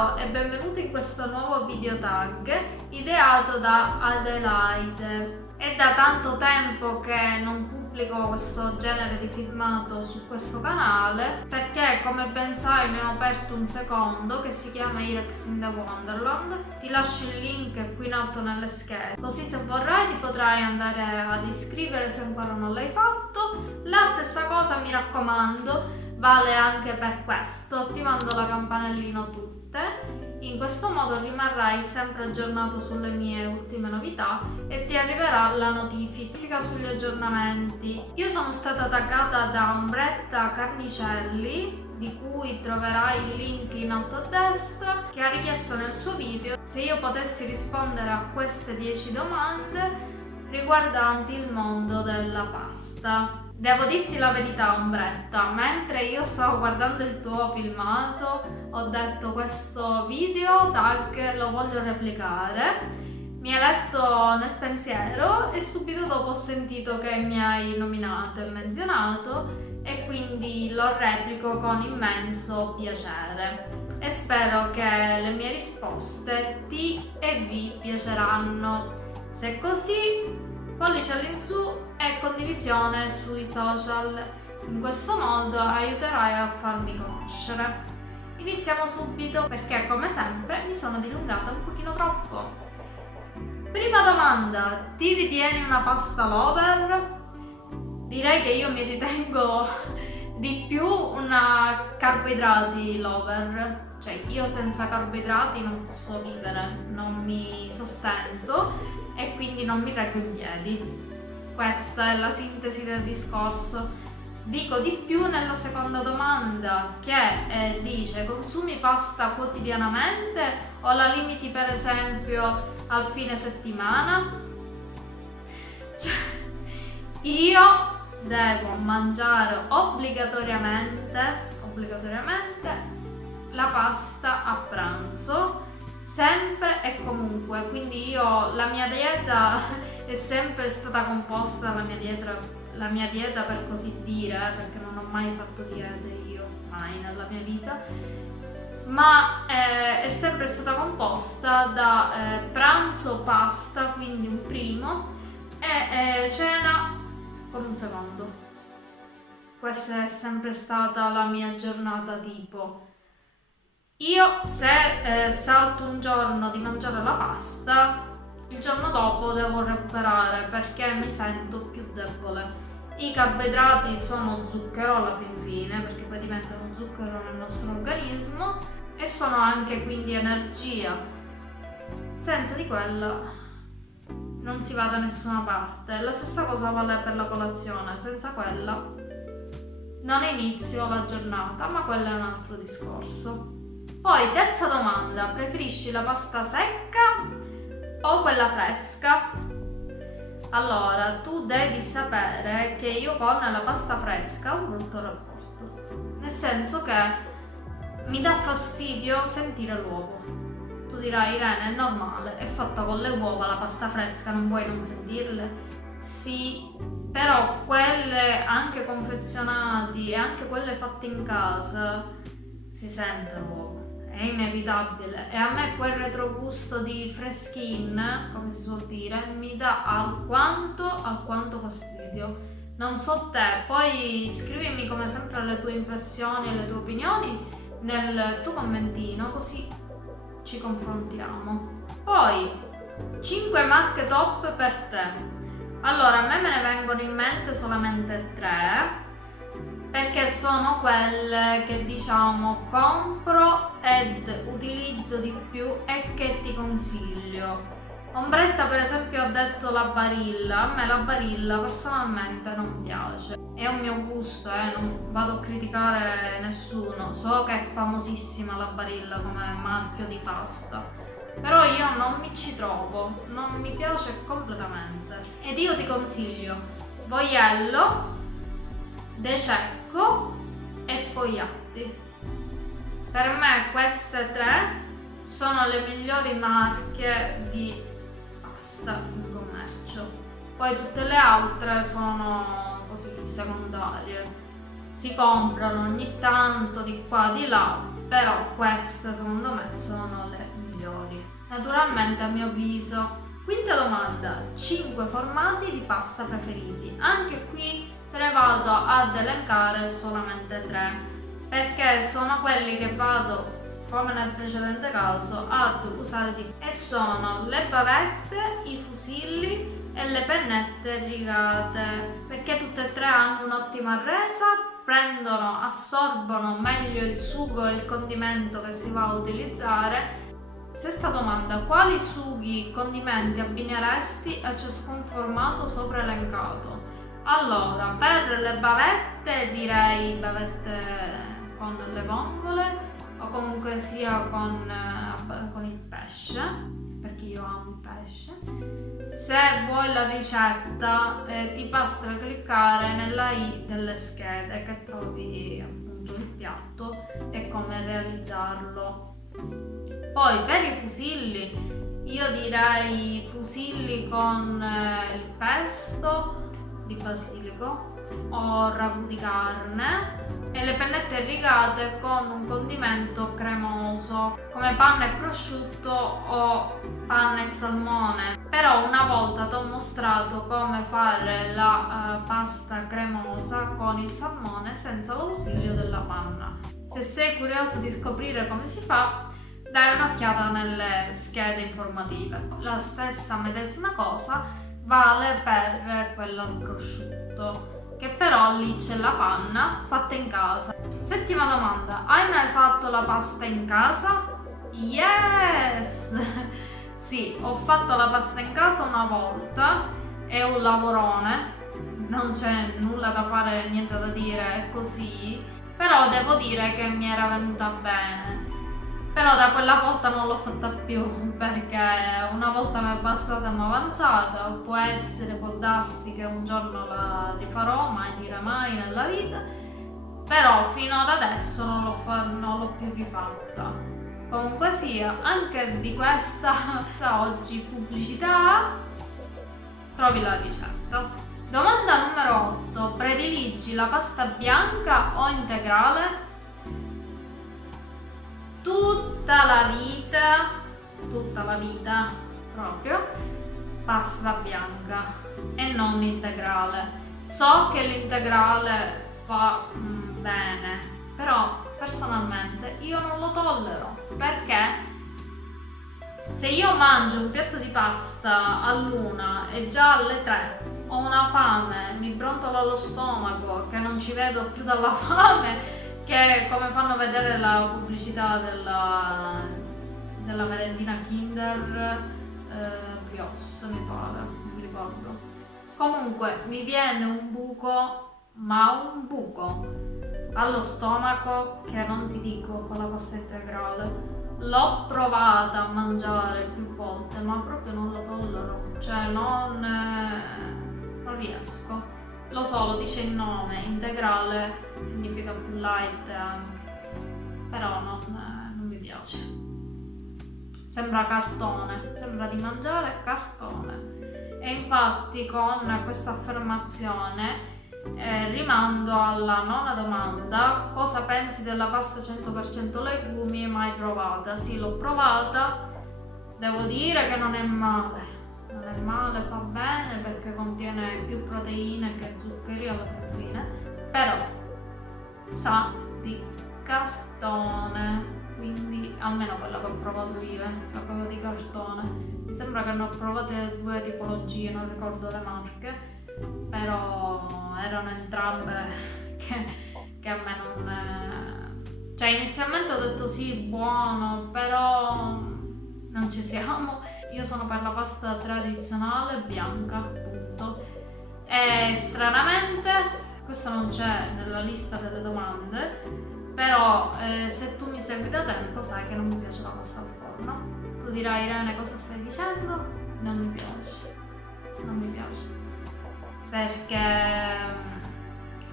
Ciao e benvenuti in questo nuovo video tag ideato da Adelaide. È da tanto tempo che non pubblico questo genere di filmato su questo canale perché, come ben sai, ne ho aperto un secondo che si chiama Irex in the Wonderland. Ti lascio il link qui in alto nelle schede, così se vorrai ti potrai andare ad iscrivere se ancora non l'hai fatto. La stessa cosa, mi raccomando, vale anche per questo, attivando la campanellina tutte. In questo modo rimarrai sempre aggiornato sulle mie ultime novità e ti arriverà la notifica sugli aggiornamenti. Io sono stata taggata da Ombretta Carnicelli, di cui troverai il link in alto a destra, che ha richiesto nel suo video se io potessi rispondere a queste 10 domande riguardanti il mondo della pasta. Devo dirti la verità, Ombretta, mentre io stavo guardando il tuo filmato ho detto: questo video tag lo voglio replicare. Mi hai letto nel pensiero e subito dopo ho sentito che mi hai nominato e menzionato, e quindi lo replico con immenso piacere e spero che le mie risposte ti e vi piaceranno. Se è così, pollice all'insù e condivisione sui social. In questo modo aiuterai a farmi conoscere. Iniziamo subito perché, come sempre, mi sono dilungata un pochino troppo. Prima domanda: ti ritieni una pasta lover? Direi che io mi ritengo di più una carboidrati lover. Cioè, io senza carboidrati non posso vivere, non mi sostento e quindi non mi reggo in piedi. Questa è la sintesi del discorso. Dico di più nella seconda domanda, che dice: consumi pasta quotidianamente o la limiti per esempio al fine settimana? Cioè, io devo mangiare obbligatoriamente la pasta a pranzo, sempre e comunque. Quindi la mia dieta è sempre stata composta, la mia dieta per così dire, perché non ho mai fatto diete io, mai nella mia vita, ma è sempre stata composta da pranzo pasta, quindi un primo, e cena con un secondo. Questa è sempre stata la mia giornata tipo. Io se salto un giorno di mangiare la pasta, il giorno dopo devo recuperare perché mi sento più debole. I carboidrati sono zucchero alla fin fine, perché poi diventano zucchero nel nostro organismo, e sono anche quindi energia. Senza di quella non si va da nessuna parte. La stessa cosa vale per la colazione: senza quella non inizio la giornata, ma quello è un altro discorso. Poi, terza domanda: preferisci la pasta secca o quella fresca? Allora, tu devi sapere che io con la pasta fresca ho un brutto rapporto, nel senso che mi dà fastidio sentire l'uovo. Tu dirai: Irene, è normale, è fatta con le uova la pasta fresca, non vuoi non sentirle? Sì, però quelle anche confezionate e anche quelle fatte in casa si sente l'uovo. È inevitabile, e a me quel retrogusto di freschin, come si suol dire, mi dà alquanto fastidio. Non so te, poi scrivimi come sempre le tue impressioni e le tue opinioni nel tuo commentino, così ci confrontiamo. Poi, 5 marche top per te. Allora, a me ne vengono in mente solamente 3, perché sono quelle che diciamo compro ed utilizzo di più e che ti consiglio. Ombretta per esempio ha detto la Barilla. A me la Barilla personalmente non piace, è un mio gusto, non vado a criticare nessuno. So che è famosissima la Barilla come marchio di pasta, però io non mi ci trovo, non mi piace completamente. Ed io ti consiglio Voiello, De Cecco e Pogliatti. Per me queste 3 sono le migliori marche di pasta in commercio. Poi tutte le altre sono così secondarie, si comprano ogni tanto di qua di là, però queste secondo me sono le migliori, naturalmente a mio avviso. Quinta domanda: 5 formati di pasta preferiti. Anche qui te ne vado ad elencare solamente 3, perché sono quelli che vado, come nel precedente caso, ad usare di più, e sono le bavette, i fusilli e le pennette rigate, perché tutte e tre hanno un'ottima resa, assorbono meglio il sugo e il condimento che si va a utilizzare. Sesta domanda: quali sughi, condimenti abbineresti a ciascun formato sopra elencato? Allora, per le bavette direi bavette con le vongole o comunque sia con il pesce, perché io amo il pesce. Se vuoi la ricetta ti basta cliccare nella i delle schede che trovi appunto il piatto e come realizzarlo. Poi per i fusilli io direi fusilli con il pesto di basilico o ragù di carne e le pennette rigate con un condimento cremoso come panna e prosciutto o panna e salmone. Però una volta ti ho mostrato come fare la pasta cremosa con il salmone senza l'ausilio della panna. Se sei curioso di scoprire come si fa, dai un'occhiata nelle schede informative. La stessa medesima cosa vale per quello al prosciutto, che però lì c'è la panna fatta in casa. Settima domanda: hai mai fatto la pasta in casa? Yes! Sì, ho fatto la pasta in casa una volta, è un lavorone, non c'è nulla da fare, niente da dire, è così, però devo dire che mi era venuta bene. Però da quella volta non l'ho fatta più, perché una volta mi è bastata e mi è avanzata. Può darsi che un giorno la rifarò, mai dire mai nella vita, però fino ad adesso non l'ho più rifatta. Comunque sia, anche di questa oggi pubblicità trovi la ricetta. Domanda numero 8: prediligi la pasta bianca o integrale? Tutta la vita proprio pasta bianca e non integrale. So che l'integrale fa bene, però personalmente io non lo tollero, perché se io mangio un piatto di pasta all'1 e già alle 3 ho una fame, mi brontola lo stomaco, che non ci vedo più dalla fame, che come fanno vedere la pubblicità della merendina Kinder Brioche, mi pare, non mi ricordo. Comunque mi viene un buco, ma un buco allo stomaco che non ti dico con la pasta integrale. L'ho provata a mangiare più volte, ma proprio non lo tollero, cioè non riesco. Lo so, lo dice il nome, integrale significa più light anche, però non mi piace. Sembra cartone, sembra di mangiare cartone. E infatti con questa affermazione rimando alla nona domanda: cosa pensi della pasta 100% legumi mai provata? Sì, l'ho provata, devo dire che non è male. Non è male, fa bene perché contiene più proteine che zuccheri alla fine, però sa di cartone, quindi almeno quella che ho provato io sapeva di cartone. Mi sembra che ne ho provate 2 tipologie, non ricordo le marche, però erano entrambe che a me non... Cioè inizialmente ho detto sì, buono, però non ci siamo. Io sono per la pasta tradizionale bianca, appunto. E stranamente, questo non c'è nella lista delle domande, però se tu mi segui da tempo sai che non mi piace la pasta al forno. Tu dirai: Irene, cosa stai dicendo? Non mi piace. Non mi piace. Perché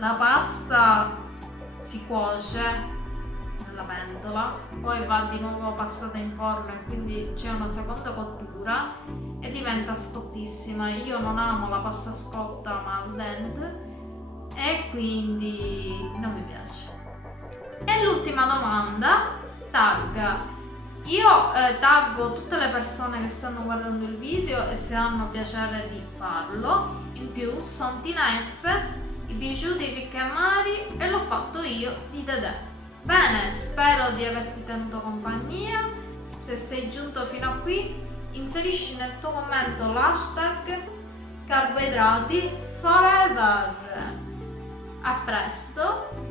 la pasta si cuoce nella pentola, poi va di nuovo passata in forno e quindi c'è una seconda cottura e diventa scottissima. Io non amo la pasta scotta ma al dente e quindi non mi piace. E l'ultima domanda: tagga. Io taggo tutte le persone che stanno guardando il video e se hanno piacere di farlo. In più sono Tina F, i bijou di Ricca e Mari e l'ho fatto io di Dedè. Bene, spero di averti tenuto compagnia. Se sei giunto fino a qui, inserisci nel tuo commento l'hashtag carboidrati forever. A presto!